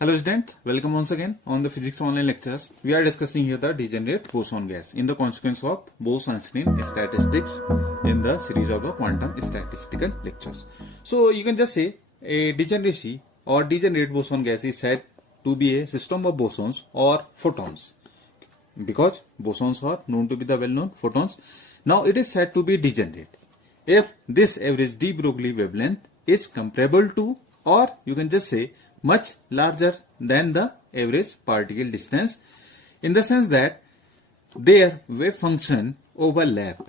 Hello students, welcome once again on the physics online lectures. We are discussing here the degenerate boson gas in the consequence of Bose-Einstein statistics in the series of the quantum statistical lectures. So you can just say a degeneracy or degenerate boson gas is said to be a system of bosons or photons, because bosons are known to be the well-known photons. Now it is said to be degenerate if this average de Broglie wavelength is comparable to, or you can just say much larger than the average particle distance, in the sense that their wave function overlap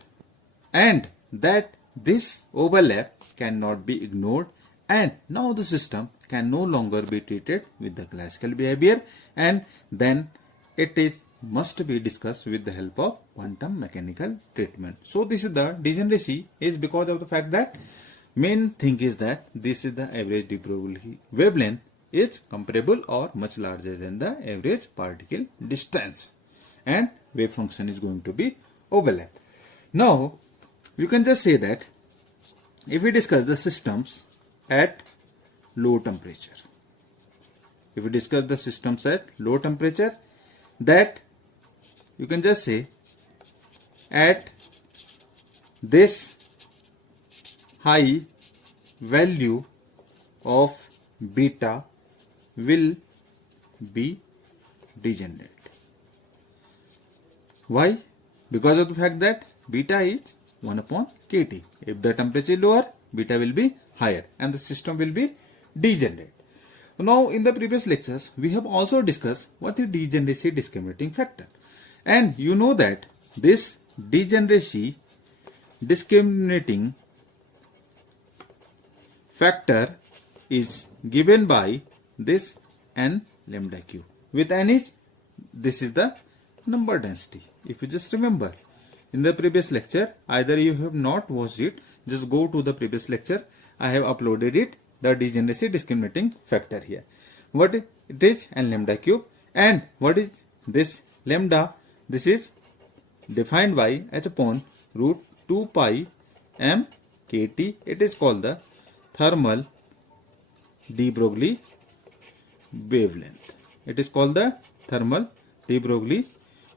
and that this overlap cannot be ignored, and now the system can no longer be treated with the classical behavior, and then it is must be discussed with the help of quantum mechanical treatment. So this is the degeneracy is because of the fact that main thing is that this is the average de Broglie wavelength is comparable or much larger than the average particle distance, and wave function is going to be overlap. Now you can just say that if we discuss the systems at low temperature, that you can just say at this high value of beta will be degenerate. Why? Because of the fact that beta is 1 upon kT. If the temperature is lower, beta will be higher and the system will be degenerate. Now in the previous lectures we have also discussed what is degeneracy discriminating factor, and you know that this degeneracy discriminating factor is given by this n lambda cube, with n is this is the number density. If you just remember in the previous lecture, either you have not watched it, just go to the previous lecture, I have uploaded it, the degeneracy discriminating factor here. What it is n lambda cube, and what is this lambda? This is defined by h upon root 2 pi m kT. It is called the thermal de Broglie wavelength. It is called the thermal de Broglie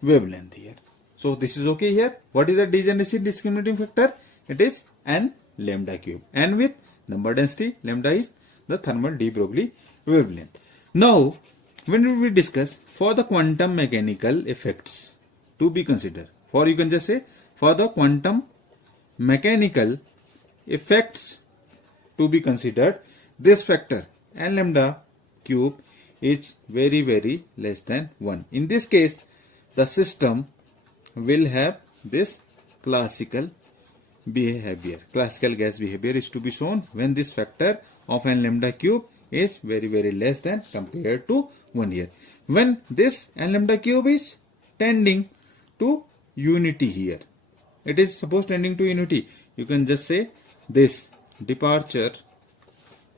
wavelength here. So this is okay here. What is the degeneracy discriminating factor? It is n lambda cube, and with number density lambda is the thermal de Broglie wavelength. Now when we discuss for the quantum mechanical effects to be considered, for you can just say for the quantum mechanical effects to be considered, this factor n lambda cube is very less than 1. In this case the system will have this classical behavior. Classical gas behavior is to be shown when this factor of n lambda cube is very less than compared to 1 here. When this n lambda cube is tending to unity here, it is suppose tending to unity, you can just say this departure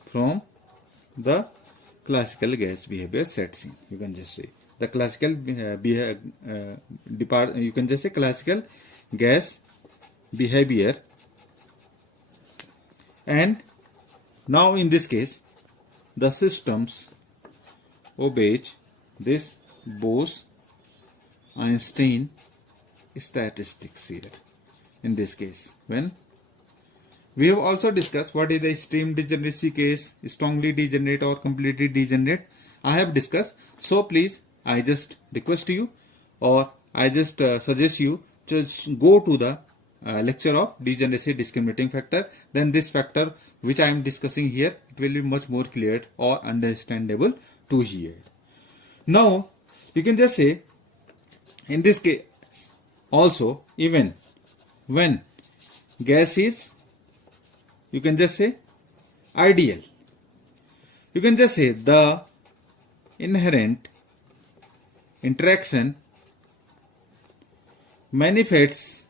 from the classical gas behavior sets in. You can just say the classical you can just say classical gas behavior, and now in this case the systems obeys this Bose-Einstein statistics here. In this case, when we have also discussed what is the extreme degeneracy case, strongly degenerate or completely degenerate, I have discussed. So please, I just request you, or I just suggest you to go to the lecture of degeneracy discriminating factor. Then this factor which I am discussing here, it will be much more clear or understandable to hear. Now you can just say in this case also, even when gas is, you can just say ideal, you can just say the inherent interaction manifests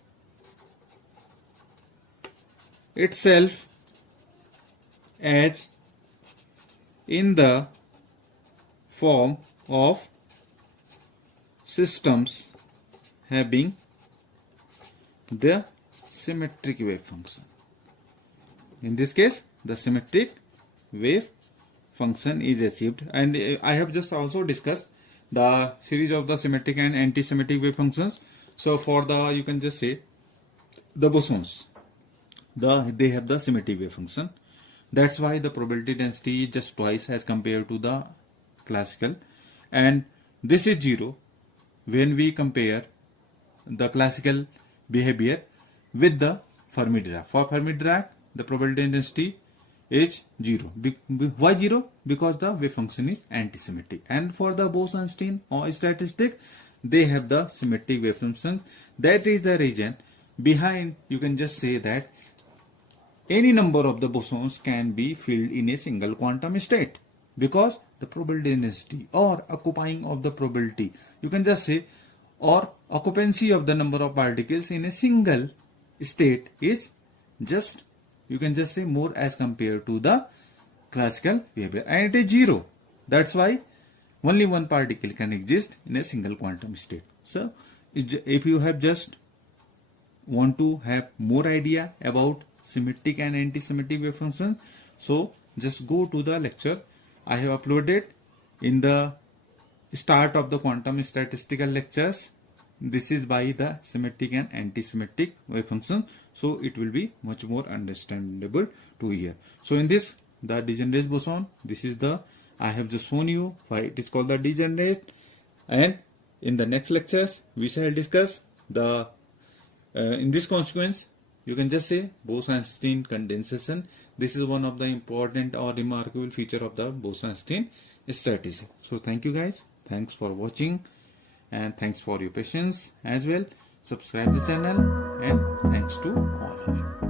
itself as in the form of systems having the symmetric wave function. In this case, the symmetric wave function is achieved. And I have just also discussed the series of the symmetric and anti-symmetric wave functions. So for the, you can just say the bosons, they have the symmetric wave function. That's why the probability density is just twice as compared to the classical, and this is 0 when we compare the classical behavior with the Fermi-Dirac. For Fermi-Dirac, the probability density is 0. Why 0? Because the wave function is antisymmetric. And for the Bose-Einstein or statistic, they have the symmetric wave function. That is the reason behind, you can just say that any number of the bosons can be filled in a single quantum state, because the probability density or occupying of the probability, you can just say, or occupancy of the number of particles in a single state is just, you can just say, more as compared to the classical behavior, and it is 0. That's why only one particle can exist in a single quantum state. So if you have just want to have more idea about symmetric and anti-symmetric wave functions, so just go to the lecture I have uploaded in the start of the quantum statistical lectures. This is by the symmetric and anti-symmetric wave function, so it will be much more understandable to hear. So in this, the Degenetrate boson, this is the, I have just shown you why it is called the degenerate, and in the next lectures we shall discuss the in this consequence, you can just say Bose-Einstein condensation. This is one of the important or remarkable feature of the Bose-Einstein strategy. So thank you guys. Thanks for watching, and thanks for your patience as well. Subscribe the channel, and thanks to all of you.